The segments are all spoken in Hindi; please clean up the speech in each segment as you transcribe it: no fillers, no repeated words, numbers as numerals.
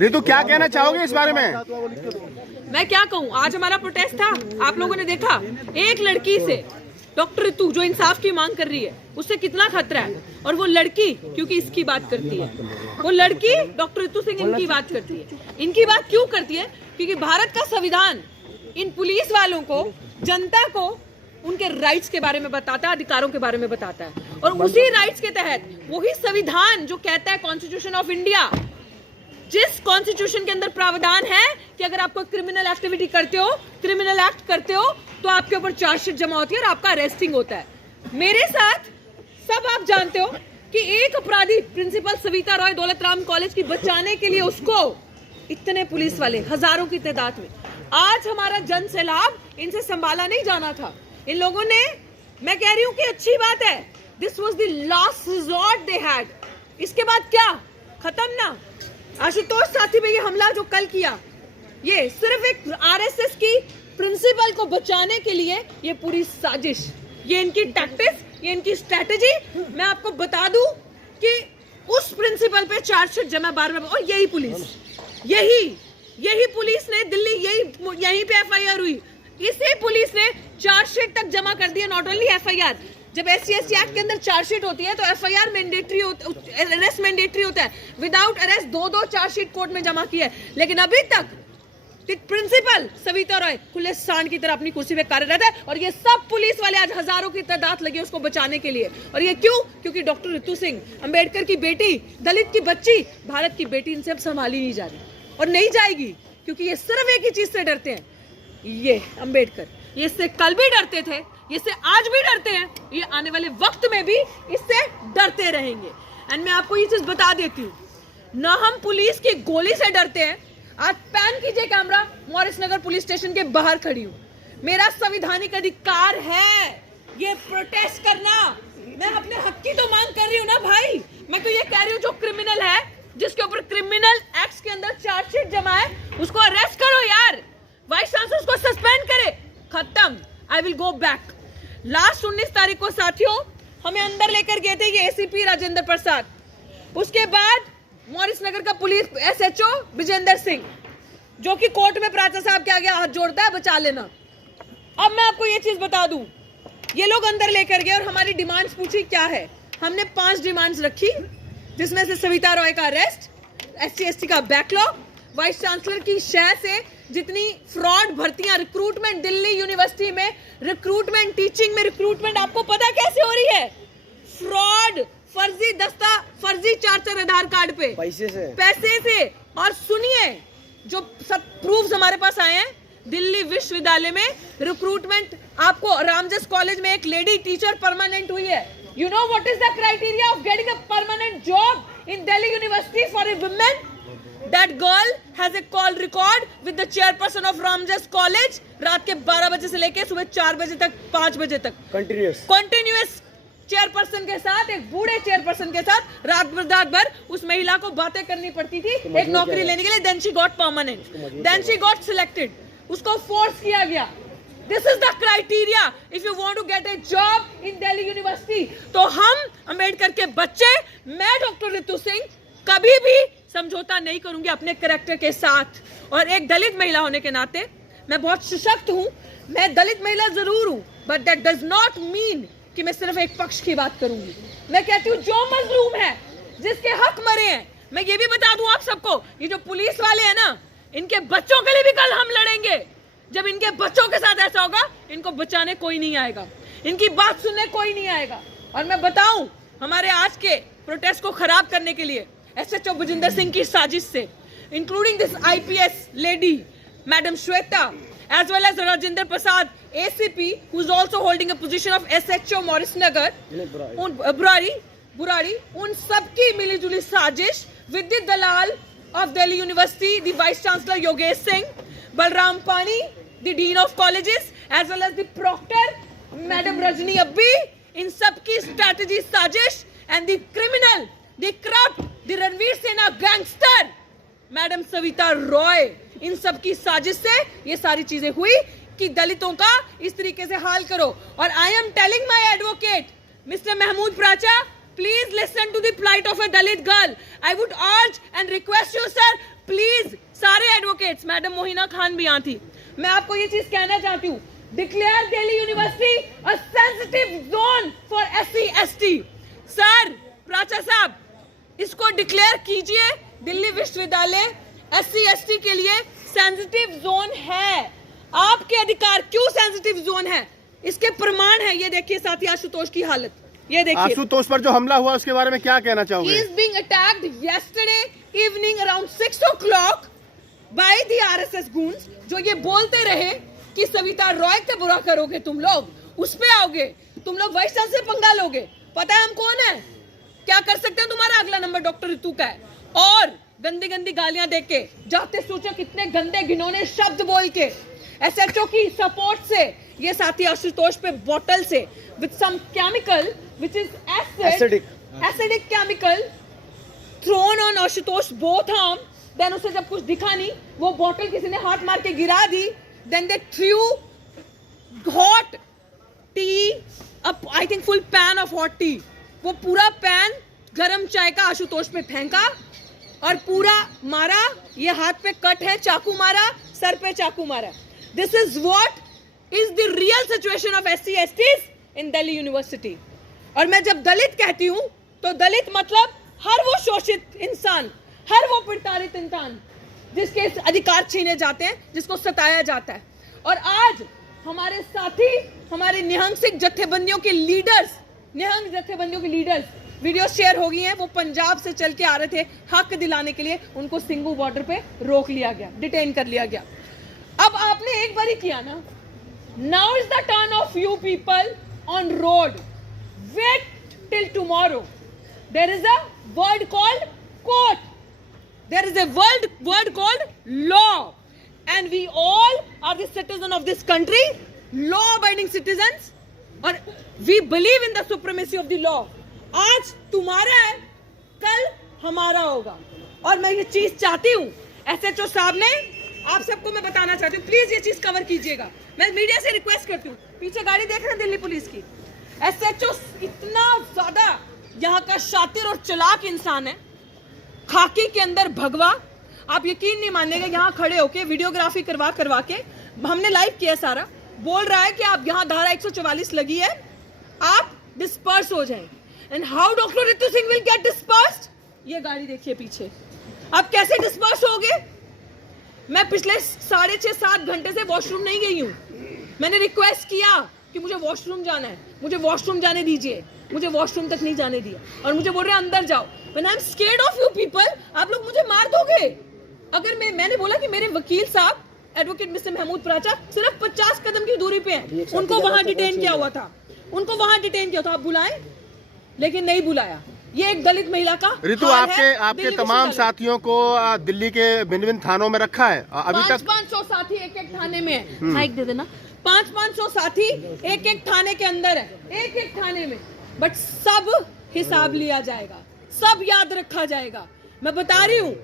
रितु क्या कहना चाहोगे इस बारे में? मैं क्या कहूँ, आज हमारा प्रोटेस्ट था, आप लोगों ने देखा। एक लड़की से डॉक्टर रितु जो इंसाफ की मांग कर रही है, उससे कितना खतरा है। और वो लड़की क्योंकि इसकी बात करती है, वो लड़की डॉक्टर रितु सिंह इनकी बात करती है। इनकी बात क्यों करती है? क्योंकि भारत का संविधान इन पुलिस वालों को, जनता को उनके राइट्स के बारे में बताता है, अधिकारों के बारे में बताता है। और उसी राइट्स के तहत वही संविधान जो कहता है, कॉन्स्टिट्यूशन ऑफ इंडिया, जिस कॉन्स्टिट्यूशन के अंदर प्रावधान है कि अगर आप कोई क्रिमिनल एक्टिविटी करते हो, क्रिमिनल एक्ट करते हो, तो आपके ऊपर चार्जशीट जमा होती है और आपका अरेस्टिंग होता है। मेरे साथ सब आप जानते हो कि एक अपराधी प्रिंसिपल सविता रॉय दौलत राम कॉलेज की बचाने के लिए उसको इतने पुलिस वाले हजारों की तादाद में, आज हमारा जन सैलाब, इनसे संभाला नहीं जाना था। इन लोगों ने, मैं कह रही हूं कि अच्छी बात है, this was the last resort they had. इसके बाद क्या खत्म ना। आशुतोष साथी पे ये हमला जो कल किया, ये सिर्फ एक आरएसएस की प्रिंसिपल को बचाने के लिए ये पूरी साजिश, ये इनकी टैक्टिक्स, ये इनकी स्ट्रेटेजी। मैं आपको बता दूं कि उस प्रिंसिपल पे चार्जशीट जमा 12 में, और यही पुलिस ने दिल्ली, यहीं पे एफआईआर हुई, इसी पुलिस ने चार्जशीट तक जमा कर दिया। नॉट ओनली एफआईआर, जब एससी/एसटी एक्ट के अंदर चार्जशीट होती है तो एफआईआर मैंडेटरी, अरेस्ट मैंडेटरी होता है। विदाउट अरेस्ट दो चार्जशीट कोर्ट में जमा की है, लेकिन अभी तक प्रिंसिपल सविता रॉय खुले सांड की तरह अपनी कुर्सी पे कार्यरत है। और ये सब पुलिस वाले आज हजारों की तादाद लगी उसको बचाने के लिए। और ये क्यों? क्योंकि डॉक्टर रितु सिंह, अंबेडकर की बेटी, दलित की बच्ची, भारत की बेटी, इनसे अब संभाली नहीं जा रही और नहीं जाएगी, क्योंकि ये सिर्फ एक ही चीज से डरते हैं, ये अंबेडकर। ये इससे कल भी डरते थे, इससे आज भी डरते हैं, ये आने वाले वक्त में भी इससे डरते रहेंगे। एंड मैं आपको ये चीज बता देती हूँ, ना हम पुलिस की गोली से डरते हैं। आज पैन कीजिए कैमरा, मॉरिस नगर पुलिस स्टेशन के बाहर खड़ी हूँ। मेरा संवैधानिक अधिकार है ये प्रोटेस्ट करना। मैं अपने हक की तो मांग कर रही हूँ ना भाई। मैं तो ये कह रही हूँ, जो क्रिमिनल है, जिसके ऊपर क्रिमिनल एक्ट्स के अंदर चार्जशीट जमा है, उसको अरेस्ट करो यार। वाइस चांसलर उसको सस्पेंड करे, खत्म। I will go back. Last 19 तारीख को साथियों हमें अंदर लेकर गए थे ये एसीपी राजेंद्र प्रसाद। उसके बाद मॉरिस नगर का पुलिस एसएचओ विजेंद्र सिंह, जो कि कोर्ट में प्राचा साहब के आगे हाथ जोड़ता है, बचा लेना। अब मैं आपको ये चीज बता दूं, ये लोग अंदर लेकर गए और हमारी डिमांड्स पूछी क्या है। हमने 5 डिमांड्स रखी, जिसमें से सविता रॉय का अरेस्ट, एससी/एसटी का बैकलॉग, वाइस चांसलर की शय से जितनी फ्रॉड भर्तियां, रिक्रूटमेंट, दिल्ली यूनिवर्सिटी में रिक्रूटमेंट, टीचिंग में रिक्रूटमेंट, आपको पता कैसे हो रही है? फ्रॉड, फर्जी दस्ता, फर्जी 4 आधार कार्ड पे, पैसे से। और सुनिए, जो सब प्रूफ्स हमारे पास आए हैं, दिल्ली विश्वविद्यालय में रिक्रूटमेंट, आपको रामजस कॉलेज में एक लेडी टीचर परमानेंट हुई है। You know what is the criteria of getting a permanent job in Delhi university for a women? That girl has a call record with the chairperson of Ramjas College, रात के 12 बजे से लेके सुबह 4 बजे तक, 5 बजे तक कंटिन्यूअस चेयरपर्सन के साथ, एक बूढ़े चेयरपर्सन के साथ रात भर उस महिला को बातें करनी पड़ती थी एक नौकरी लेने के लिए। Then she got permanent, then she got selected, उसको फोर्स किया गया। This is the criteria if you want to get a job in Delhi university. तो हम अंबेडकर के बच्चे, मैं डॉक्टर रितु सिंह, कभी भी समझौता नहीं करूंगी अपने कैरेक्टर के साथ। और एक दलित महिला होने के नाते मैं बहुत सशक्त हूं। मैं दलित महिला जरूर हूं, but that does not mean कि मैं सिर्फ एक पक्ष की बात करूंगी। मैं कहती हूं, जो मजलूम है, जिसके हक मरे हैं, मैं ये भी बता दूं आप सबको, ये जो पुलिस वाले हैं ना, इनके बच्चों के लिए भी कल हम लड़ेंगे। जब इनके बच्चों के साथ ऐसा होगा, इनको बचाने कोई नहीं आएगा, इनकी बात सुनने कोई नहीं आएगा। और मैं बताऊं, हमारे आज के प्रोटेस्ट को खराब करने के लिए एसएचओ विजेंद्र सिंह की साजिश से, including this IPS lady madam Shweta, as well as Rajendra Prasad, ACP, who is also holding a position of SHO Morris Nagar, Burari, उन सबकी मिलीजुली साजिश, विद्युत दलाल of Delhi University, the Vice Chancellor Yogesh Singh, Balram Pani, the Dean of Colleges, as well as the Proctor, Madam Rajni Abbi, इन सबकी strategy साजिश, and the criminal, the corrupt, the Ranveer Sena gangster, madam Savita Roy, इन सब की साजिश से ये सारी चीजें हुई कि दलितों का इस तरीके से हाल करो। और I am telling my advocate mister Mahmood Pracha, please listen to the plight of a Dalit girl. I would urge and request you, sir, please dates, madam Mohina Khan भी यहाँ थी। मैं आपको ये चीज कहना चाहती हूँ, declare Delhi university a sensitive zone for SC/ST। Sir Pracha साहब, इसको डिक्लेयर कीजिए, दिल्ली विश्वविद्यालय SC/ST के लिए सेंसिटिव जोन है। आपके अधिकार क्यों सेंसिटिव जोन है, इसके प्रमाण है। ये देखिए साथी आशुतोष की हालत, ये देखिए। आशुतोष पर जो हमला हुआ उसके बारे में क्या कहना चाहोगे? He is being attacked yesterday evening around 6 o'clock by the RSS goons, जो ये बोलते रहे कि सविता रॉय का बुरा करोगे तुम लोग, उस पे आओगे, तुम लोग वाइस चांसलर से पंगा लोगे। पता है हम कौन है, क्या कर सकते हैं, तुम्हारा अगला नंबर डॉक्टर ऋतु का है। और गंदी गंदी गालियां दे के जाते सोचो कितने गंदे घिनौने शब्द बोल के SHO की सपोर्ट से ये साथी आशुतोष पे बोतल से with some chemical which is acidic chemical thrown on Ashutosh both arm. Then उसे जब कुछ दिखा नहीं, वो बोतल किसी ने हाथ मार के गिरा दी। Then they threw hot tea up, I think full pan of hot tea, वो पूरा पैन गरम चाय का आशुतोष पे फेंका और पूरा मारा। ये हाथ पे कट है, चाकू मारा, सर पे चाकू मारा। This is what is the real situation of SC/STs in Delhi university. और मैं जब दलित कहती हूं तो दलित मतलब हर वो शोषित इंसान, हर वो प्रताड़ित इंसान जिसके अधिकार छीने जाते हैं, जिसको सताया जाता है। और आज हमारे साथी, हमारे निहंग जत्थेबंदियों के लीडर्स, निहंग जत्थेबंदियों के लीडर्स, वीडियो शेयर हो गई हैं, वो पंजाब से चल के आ रहे थे हक दिलाने के लिए, उनको सिंगू बॉर्डर पे रोक लिया गया, डिटेन कर लिया गया। अब आपने एक बार ही किया ना, now is the turn of you people on road, wait till tomorrow. There is a word called court, there is a word called law, and we all are the citizen of this country, law abiding citizens, और we believe in the supremacy of the law. आज तुम्हारा है, कल हमारा होगा। और मैं ये चीज चाहती हूँ, SHO साहब ने, आप सबको मैं बताना चाहती हूँ, प्लीज ये चीज कवर कीजिएगा। मैं मीडिया से रिक्वेस्ट करती हूँ, पीछे गाड़ी देख रहे हैं दिल्ली पुलिस की। SHO इतना ज्यादा यहाँ का शातिर और चालाक इंसान है, खाकी के अंदर भगवा, आप यकीन नहीं मानेंगे, यहाँ खड़े होके वीडियोग्राफी करवा के, हमने लाइव किया सारा, बोल रहा है कि आप यहाँ धारा 144 लगी है, आप डिस्पर्स हो जाए। And how Dr. Ritu Singh will get dispersed? ये गाड़ी देखिए पीछे, आप कैसे डिस्पर्स होगे? मैं पिछले 6.5-7 घंटे से वॉशरूम नहीं गई हूँ। मैंने रिक्वेस्ट किया कि मुझे वॉशरूम जाना है, मुझे वॉशरूम जाने दीजिए, मुझे वॉशरूम तक नहीं जाने दिया, और मुझे बोल रहे हैं अंदर जाओ। When I'm scared of you people, आप लोग मुझे मार दोगे। अगर मैंने बोला कि मेरे वकील साहब एडवोकेट मिस्टर महमूद प्राचा सिर्फ 50 कदम की दूरी पे हैं, उनको वहां डिटेन किया हुआ था, उनको वहां डिटेन किया था, आप बुलाएं, लेकिन नहीं बुलाया। ये एक दलित महिला का ऋतु, आपके तमाम साथियों को दिल्ली के भिन्न थानों में रखा है अभी तक। 500 साथी एक थाने में है, माइक दे देना। 500 साथी एक थाने के अंदर है, एक थाने में, बट सब हिसाब लिया जाएगा, सब याद रखा जाएगा। मैं बता रही हूँ,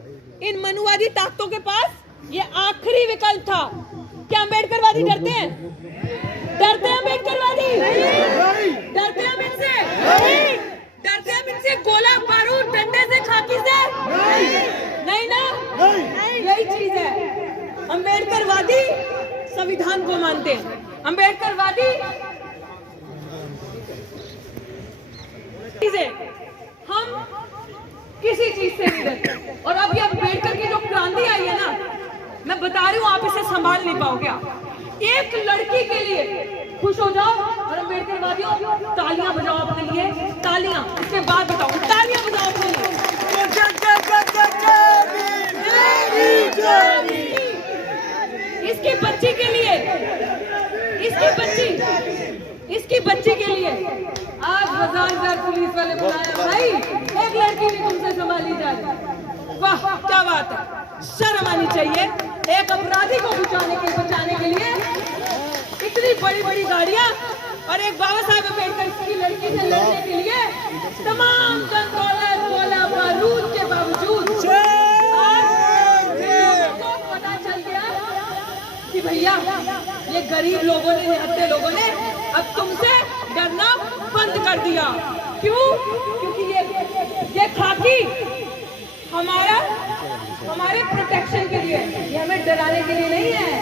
इन मनुवादी ताकतों के पास ये आखिरी विकल्प था। क्या अम्बेडकरवादी डरते हैं? डरते हैं अम्बेडकरवादी? डरते हैं हम इनसे? डरते हैं हम इनसे? गोला बारूद डंडे से, खाकी से? नहीं ना, यही चीज है। अम्बेडकरवादी संविधान को मानते हैं, अम्बेडकरवादी हम किसी चीज से नहीं डरते। और अब ये अम्बेडकर की जो क्रांति आई है ना, मैं बता रही हूँ, आप इसे संभाल नहीं पाओगे। एक लड़की के लिए खुश हो जाओ, और अम्बेडकर वादियों तालियां बजाओ अपने लिए, तालियां। इसके बाद बताओ, तालियां बजाओ अपने लिए। इसकी बच्ची के लिए, इसकी बच्ची के लिए आज हजार पुलिस वाले बुलाया। भाई एक लड़की भी तुमसे संभाली जाए, वाह क्या बात है, शर्म आनी चाहिए। एक अपराधी को बचाने के लिए इतनी बड़ी बड़ी गाड़ियां, और एक बाबा साहब अम्बेडकर की लड़की से लड़ने के लिए तमाम गोला बारूद के बावजूद आज लोगों को पता चल गया कि भैया ये गरीब लोगों ने, निहत्थे लोगों ने अब तुमसे डरना बंद कर दिया। क्यों? क्योंकि ये खाकी हमारे प्रोटेक्शन के लिए है, ये हमें डराने के लिए नहीं है।